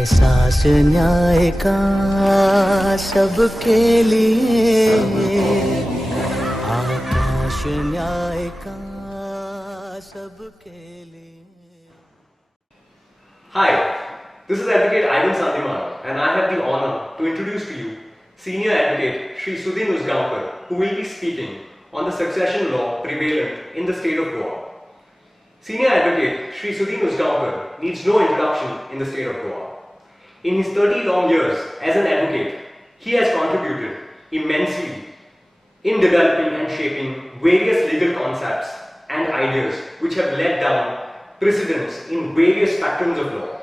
एहसास न्याय का सबके लिए, आकाश न्याय का सबके लिए. Hi, this is Advocate Ivan Sandiman and I have the honor to introduce to you Senior Advocate Shri Sudhin Usgaonkar, who will be speaking on the succession law prevalent in the state of Goa. Senior Advocate Shri Sudhin Usgaonkar needs no introduction in the state of Goa. In his 30 long years as an advocate, he has contributed immensely in developing and shaping various legal concepts and ideas which have led down precedents in various spectrums of law.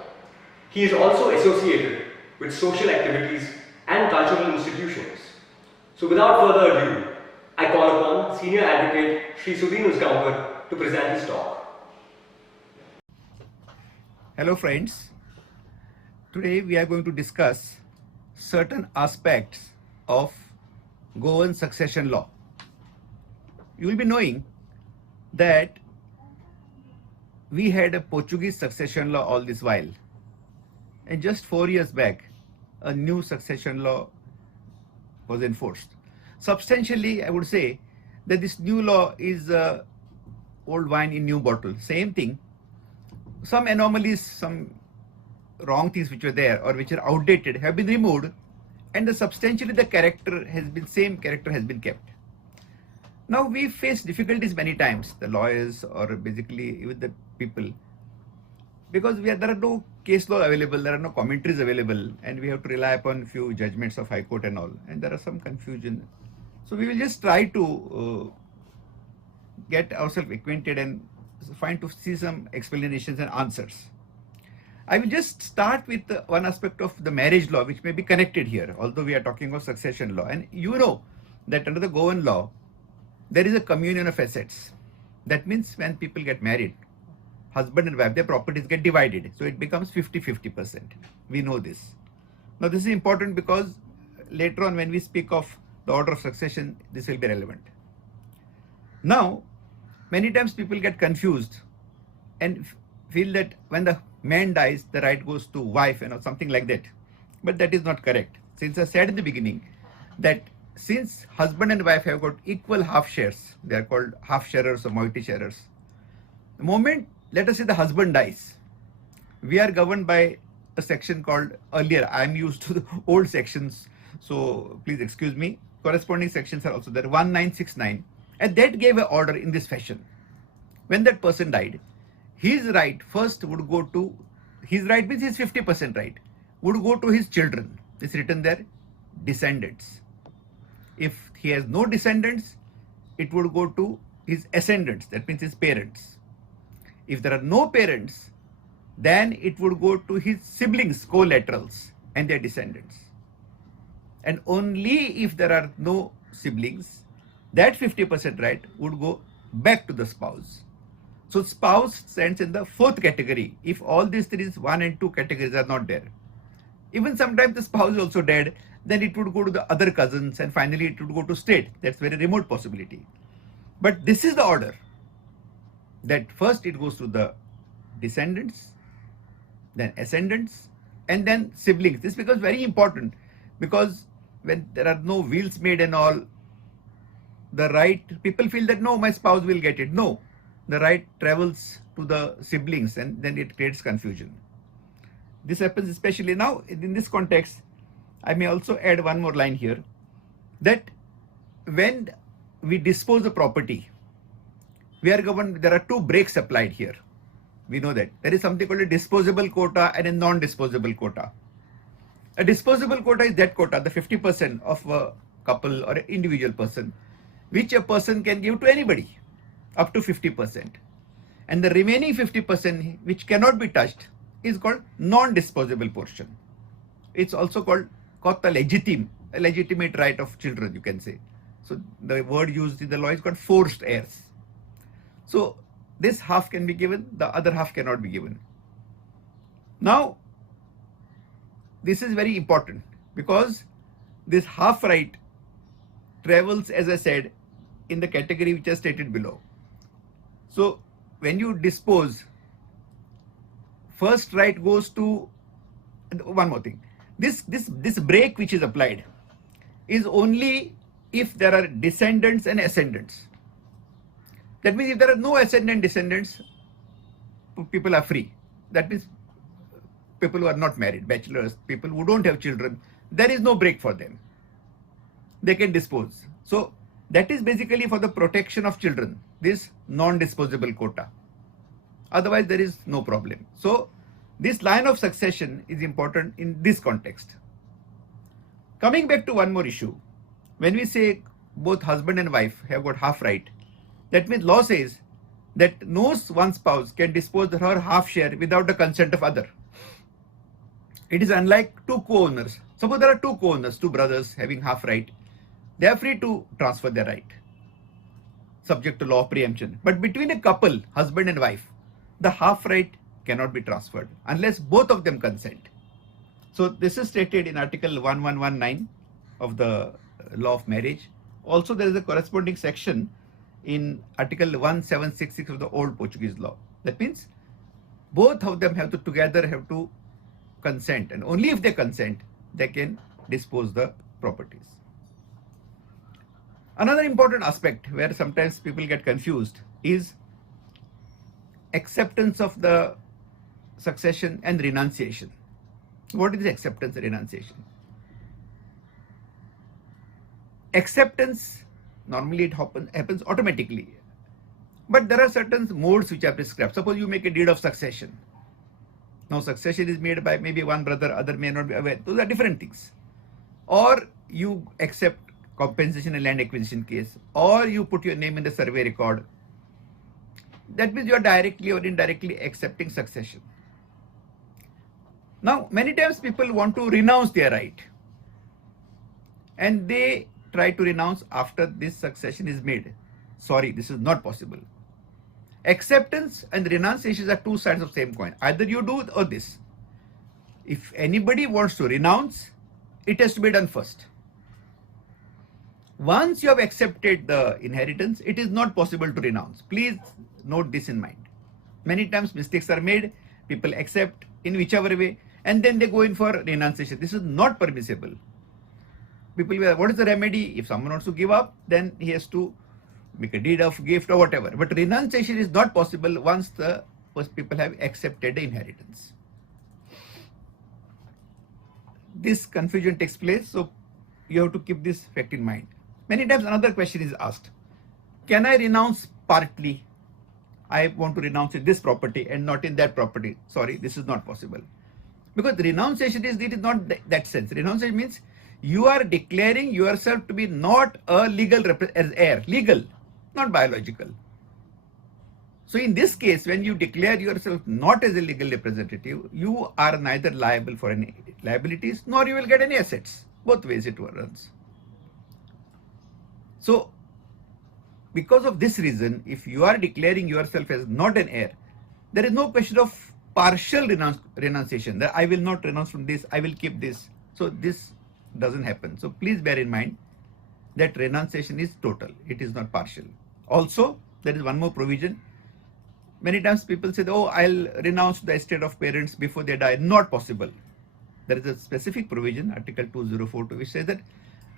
He is also associated with social activities and cultural institutions. So without further ado, I call upon Senior Advocate Shri Sudhin Usgaonkar to present his talk. Hello friends, today we are going to discuss certain aspects of Goan succession law. You will be knowing that we had a Portuguese succession law all this while, and just 4 years back a new succession law was enforced. Substantially, I would say that this new law is old wine in new bottle, same thing. Some anomalies, some wrong things which were there or which are outdated have been removed, and substantially the same character has been kept. Now we face difficulties many times, the lawyers or basically even the people, because there are no case law available, there are no commentaries available, and we have to rely upon few judgments of High Court and all, and there are some confusion. So we will just try to get ourselves acquainted and to see some explanations and answers. I will just start with one aspect of the marriage law which may be connected here, although we are talking of succession law. And you know that under the Goan law, there is a communion of assets. That means when people get married, husband and wife, their properties get divided. So it becomes 50-50%. We know this. Now this is important because later on when we speak of the order of succession, this will be relevant. Now, many times people get confused and feel that when the man dies, the right goes to wife, something like that. But that is not correct. Since I said in the beginning that since husband and wife have got equal half shares, they are called half sharers or moiety sharers. The moment, let us say the husband dies, we are governed by a section called, earlier I am used to the old sections, so please excuse me, corresponding sections are also there, 1969, and that gave an order in this fashion. When that person died, his right first would go to, his right means his 50% right, would go to his children. It's written there, descendants. If he has no descendants, it would go to his ascendants, that means his parents. If there are no parents, then it would go to his siblings, collaterals, and their descendants. And only if there are no siblings, that 50% right would go back to the spouse. So spouse stands in the fourth category if all these three, 1 and 2 categories are not there. Even sometimes the spouse is also dead, then it would go to the other cousins, and finally it would go to state. That's very remote possibility. But this is the order, that first it goes to the descendants, then ascendants, and then siblings. This becomes very important because when there are no wills made and all, the right, people feel that no, my spouse will get it. No, the right travels to the siblings, and then it creates confusion. This happens especially now in this context. I may also add one more line here, that when we dispose of property, we are governed, there are two breaks applied here. We know that there is something called a disposable quota and a non-disposable quota. A disposable quota is that quota, the 50% of a couple or an individual person, which a person can give to anybody, up to 50%. And the remaining 50% which cannot be touched is called non-disposable portion. It's also called a legitimate right of children, you can say. So the word used in the law is called forced heirs. So this half can be given, the other half cannot be given. Now, this is very important because this half right travels, as I said, in the category which I stated below. So when you dispose, first right goes to And one more thing. This break which is applied is only if there are descendants and ascendants. That means if there are no ascendant descendants, people are free. That means people who are not married, bachelors, people who don't have children, there is no break for them. They can dispose. So that is basically for the protection of children, this non-disposable quota. Otherwise, there is no problem. So this line of succession is important in this context. Coming back to one more issue, when we say both husband and wife have got half right, that means law says that no one spouse can dispose of her half share without the consent of other. It is unlike two co-owners. Suppose there are two co-owners, two brothers having half right. They are free to transfer their right, subject to law of preemption. But between a couple, husband and wife, the half right cannot be transferred unless both of them consent. So this is stated in Article 1119 of the Law of Marriage. Also, there is a corresponding section in Article 1766 of the Old Portuguese law. That means both of them have to together have to consent, and only if they consent, they can dispose the properties. Another important aspect where sometimes people get confused is acceptance of the succession and renunciation. What is acceptance and renunciation? Acceptance, normally it happens automatically, but there are certain modes which are prescribed. Suppose you make a deed of succession. Now succession is made by maybe one brother, other may not be aware. Those are different things. Or you accept compensation in land acquisition case, or you put your name in the survey record. That means you are directly or indirectly accepting succession. Now, many times people want to renounce their right, and they try to renounce after this succession is made. Sorry, this is not possible. Acceptance and renunciation are two sides of the same coin. Either you do or this. If anybody wants to renounce, it has to be done first. Once you have accepted the inheritance, it is not possible to renounce. Please note this in mind. Many times mistakes are made, people accept in whichever way, and then they go in for renunciation. This is not permissible. People will, what is the remedy? If someone wants to give up, then he has to make a deed of gift or whatever. But renunciation is not possible once the people have accepted the inheritance. This confusion takes place, so you have to keep this fact in mind. Many times another question is asked, can I renounce partly? I want to renounce in this property and not in that property. Sorry, this is not possible. Because renunciation is not that sense. Renunciation means you are declaring yourself to be not a legal heir, legal, not biological. So in this case, when you declare yourself not as a legal representative, you are neither liable for any liabilities, nor you will get any assets. Both ways it runs. So because of this reason, if you are declaring yourself as not an heir, there is no question of partial renunciation, that I will not renounce from this, I will keep this. So this doesn't happen. So please bear in mind that renunciation is total, it is not partial. Also, there is one more provision. Many times people say, oh, I'll renounce the estate of parents before they die. Not possible. There is a specific provision, Article 2042, which says that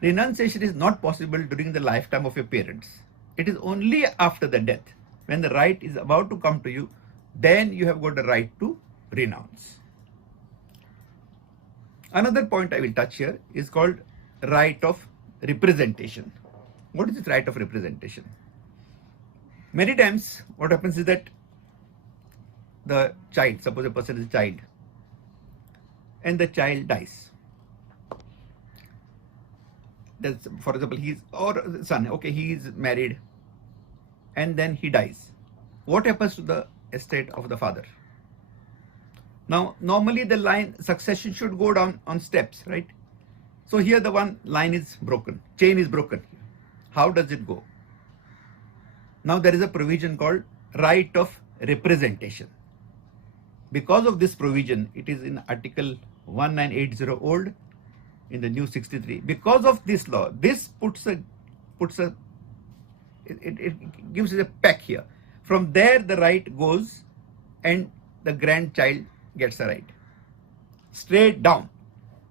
renunciation is not possible during the lifetime of your parents. It is only after the death, when the right is about to come to you, then you have got the right to renounce. Another point I will touch here is called right of representation. What is this right of representation? Many times what happens is that the child, suppose a person is a child, and the child dies. That's, for example, or son, okay, he is married and then he dies. What happens to the estate of the father? Now, normally the line succession should go down on steps, right? So here the one line is broken, chain is broken. How does it go? Now there is a provision called right of representation. Because of this provision, it is in Article 1980 old, in the new 63. Because of this law, this it gives us a peck here. From there the right goes and the grandchild gets a right. straight down.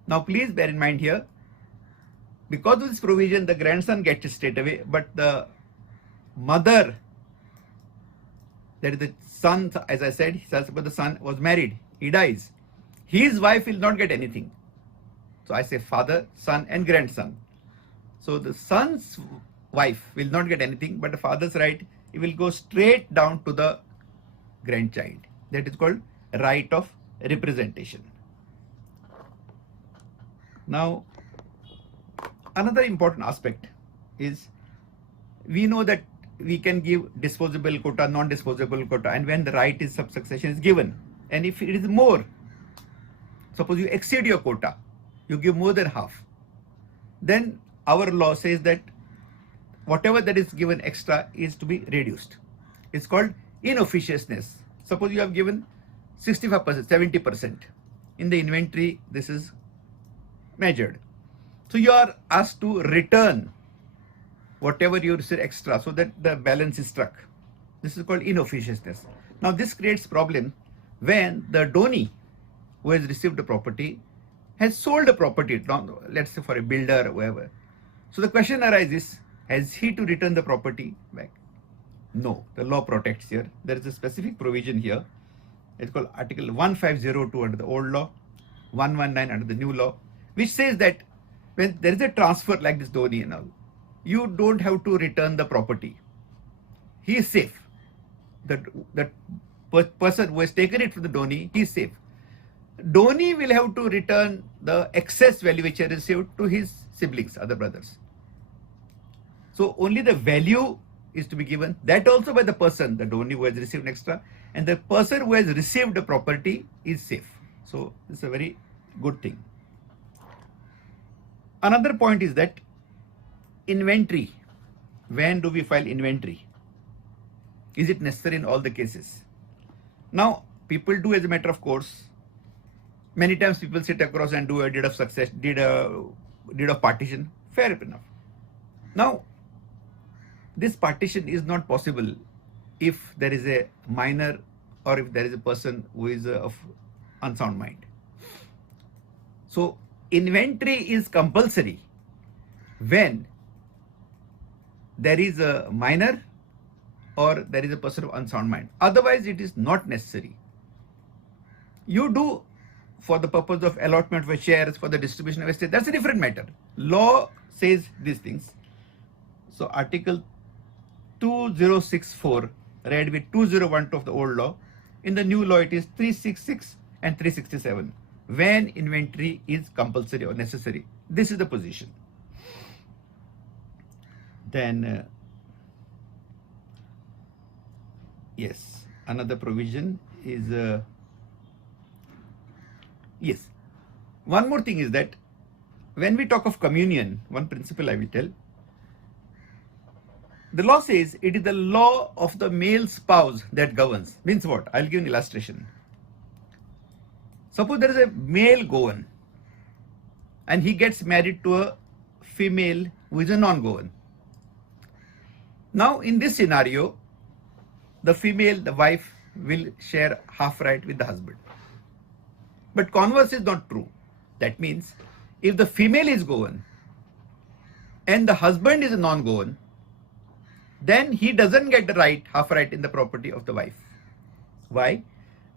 Now please bear in mind here, because of this provision, the grandson gets it straight away, but the mother, that is the son, as I said, suppose the son was married, he dies, his wife will not get anything. So I say father, son and grandson. So the son's wife will not get anything, but the father's right, it will go straight down to the grandchild. That is called right of representation. Now, another important aspect is, we know that we can give disposable quota, non-disposable quota, and when the right is of succession is given, and if it is more, suppose you exceed your quota, you give more than half, then our law says that whatever that is given extra is to be reduced. It's called inofficiousness. Suppose you have given 65%, 70%. In the inventory, this is measured. So you are asked to return whatever you received extra so that the balance is struck. This is called inofficiousness. Now this creates problem when the donee who has received the property has sold the property, let's say for a builder or whoever. So the question arises, has he to return the property back? No, the law protects here. There is a specific provision here. It's called Article 1502 under the old law, 119 under the new law, which says that when there is a transfer like this donee and all, you don't have to return the property. He is safe. The person who has taken it from the donee, he is safe. Donee will have to return the excess value which he received to his siblings, other brothers. So only the value is to be given, that also by the person, the donee who has received extra, and the person who has received the property is safe. So it's a very good thing. Another point is that inventory. When do we file inventory? Is it necessary in all the cases? Now, people do as a matter of course. Many times people sit across and do a deed of success, deed of partition. Fair enough. Now, this partition is not possible if there is a minor or if there is a person who is of unsound mind. So, inventory is compulsory when there is a minor or there is a person of unsound mind. Otherwise, it is not necessary. You do for the purpose of allotment of shares, for the distribution of estate, that's a different matter. Law says these things. So Article 2064 read with 2012 of the old law. In the new law, it is 366 and 367. When inventory is compulsory or necessary. This is the position. Then, yes, another provision is, yes. One more thing is that when we talk of communion, one principle I will tell, the law says it is the law of the male spouse that governs. Means what? I'll give an illustration. Suppose there is a male Goan and he gets married to a female who is a non-Goan. Now in this scenario, the female, the wife, will share half right with the husband. But converse is not true. That means if the female is Goan and the husband is a non-Goan, then he doesn't get the right, half right in the property of the wife. Why?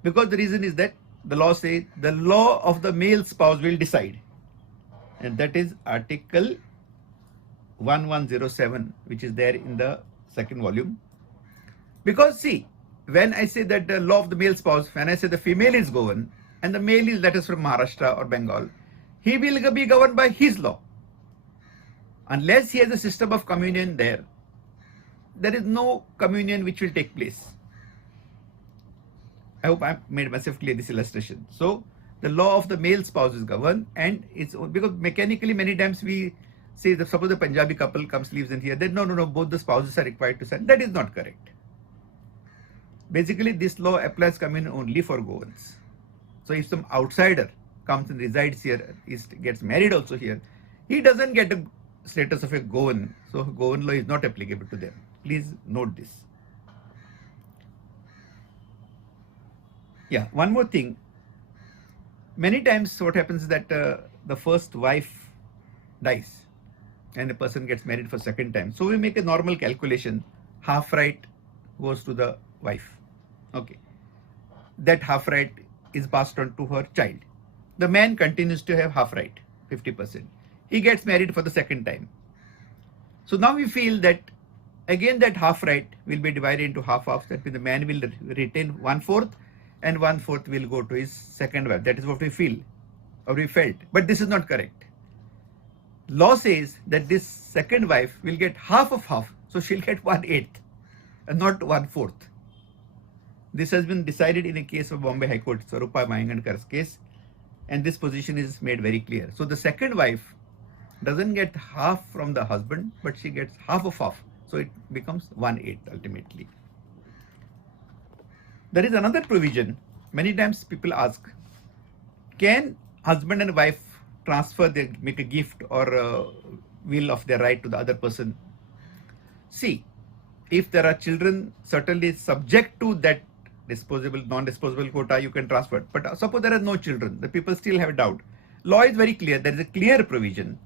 Because the reason is that the law says the law of the male spouse will decide. And that is Article 1107, which is there in the second volume. Because see, when I say that the law of the male spouse, when I say the female is Goan and the male is, let us, from Maharashtra or Bengal, he will be governed by his law. Unless he has a system of communion there is no communion which will take place. I hope I made myself clear this illustration. So the law of the male spouse is governed, and it's because mechanically many times we say that suppose a Punjabi couple comes, lives in here, then no, both the spouses are required to sign. That is not correct. Basically, this law applies communion only for Goans. So if some outsider comes and resides here, gets married also here, he doesn't get a status of a Goan. So Goan law is not applicable to them. Please note this. Yeah, one more thing. Many times what happens is that the first wife dies and the person gets married for second time. So we make a normal calculation. Half right goes to the wife. Okay. That half right is passed on to her child. The man continues to have half right, 50%. He gets married for the second time. So now we feel that again that half right will be divided into half-halves. That means the man will retain 1/4 and 1/4 will go to his second wife. That is what we feel or we felt. But this is not correct. Law says that this second wife will get half of half. So she'll get 1/8 and not 1/4. This has been decided in a case of Bombay High Court, Swarupa Mayangankar's case, and this position is made very clear. So the second wife doesn't get half from the husband, but she gets half of half. So it becomes 1/8 ultimately. There is another provision. Many times people ask, can husband and wife transfer, make a gift or a will of their right to the other person? See, if there are children, certainly subject to that disposable, non-disposable quota, you can transfer. But suppose there are no children, the people still have a doubt. Law is very clear. There is a clear provision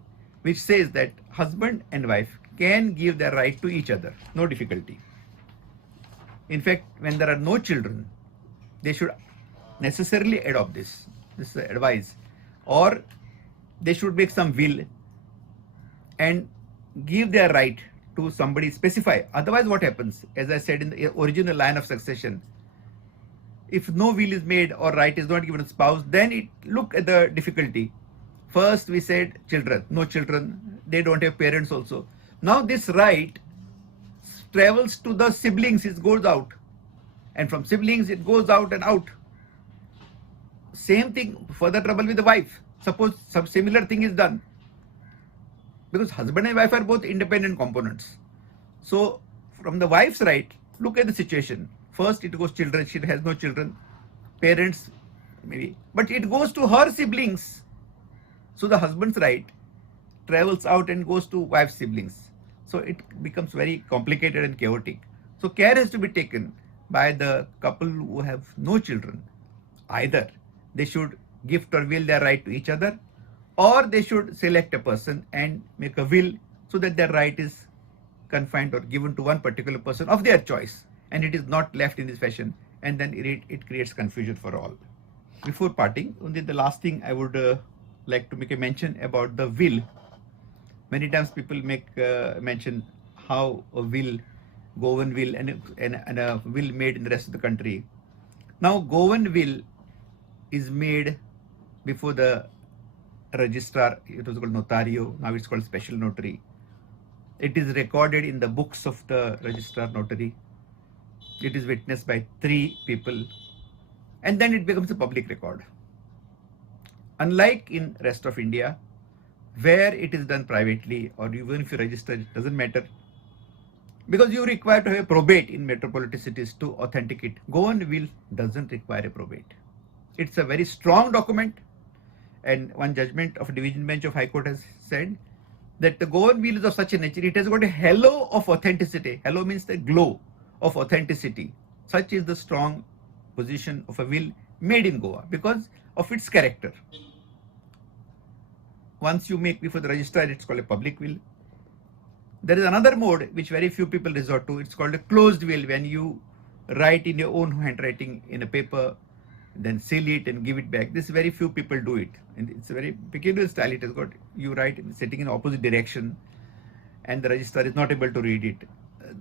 which says that husband and wife can give their right to each other, no difficulty. In fact, when there are no children, they should necessarily adopt this. This is the advice. Or they should make some will and give their right to somebody, specify. Otherwise, what happens? As I said in the original line of succession, if no will is made or right is not given to spouse, then look at the difficulty. First, we said children, no children, they don't have parents also. Now this right travels to the siblings, it goes out. And from siblings, it goes out and out. Same thing, further trouble with the wife. Suppose some similar thing is done. Because husband and wife are both independent components. So from the wife's right, look at the situation. First, it goes children, she has no children, parents maybe, but it goes to her siblings. So the husband's right travels out and goes to wife's siblings. So it becomes very complicated and chaotic. So care has to be taken by the couple who have no children. Either they should gift or will their right to each other, or they should select a person and make a will so that their right is confined or given to one particular person of their choice, and it is not left in this fashion, and then it creates confusion for all. Before parting, only the last thing I would like to make a mention about the will. Many times people make mention how a will, Govan will, and a will made in the rest of the country. Now, Govan will is made before the registrar. It was called notario. Now it's called special notary. It is recorded in the books of the registrar notary. It is witnessed by 3 people, and then it becomes a public record. Unlike in rest of India, where it is done privately, or even if you register, it doesn't matter, because you require to have a probate in metropolitan cities to authenticate. Govan will doesn't require a probate. It's a very strong document, and one judgment of a division bench of High Court has said that the Govan will is of such a nature, it has got a halo of authenticity. Halo means the glow of authenticity. Such is the strong position of a will made in Goa because of its character. Once you make before the registrar, it's called a public will. There is another mode which very few people resort to. It's called a closed will, when you write in your own handwriting in a paper, then seal it and give it back. This very few people do it, and it's a very peculiar style. It has got, you write sitting in the opposite direction, and the registrar is not able to read it.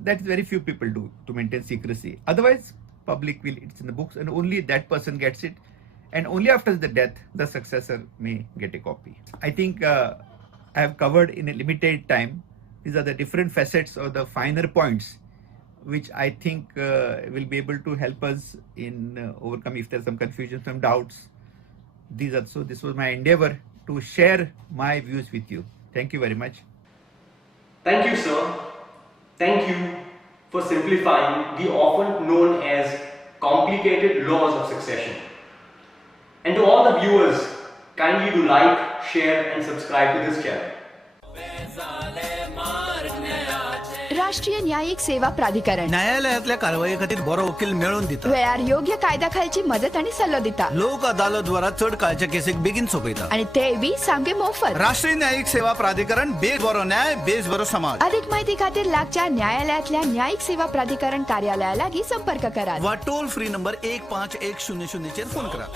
That very few people do to maintain secrecy. Otherwise, public will, it's in the books, and only that person gets it, and only after the death the successor may get a copy. I think I have covered in a limited time. These are the different facets or the finer points which I think will be able to help us in overcome if there's some confusion, some doubts. So this was my endeavor to share my views with you. Thank you very much. Thank you, sir. Thank you for simplifying the often known as complicated laws of succession. And to all the viewers, kindly do like, share and subscribe to this channel. राष्ट्रीय न्यायिक सेवा प्राधिकरण न्यायालयातल्या कारवाई खातीर बरो वकील मेळोवन दिता. वेळार योग्य कायद्या खालची मदत आणि सल्लो दिता लोक अदालत द्वारा चड काळच्या केसीक बेगीन सोपयता. आणि ते बी सामके मोफत. राष्ट्रीय न्यायिक सेवा प्राधिकरण बेस बरो न्याय बेस बरो समाज. अधिक माहिती खातीर लागच्या न्यायालयातल्या न्यायिक सेवा प्राधिकरण कार्यालया लागीं संपर्क करा वा टोल फ्री नंबर 151000 चेर फोन करा.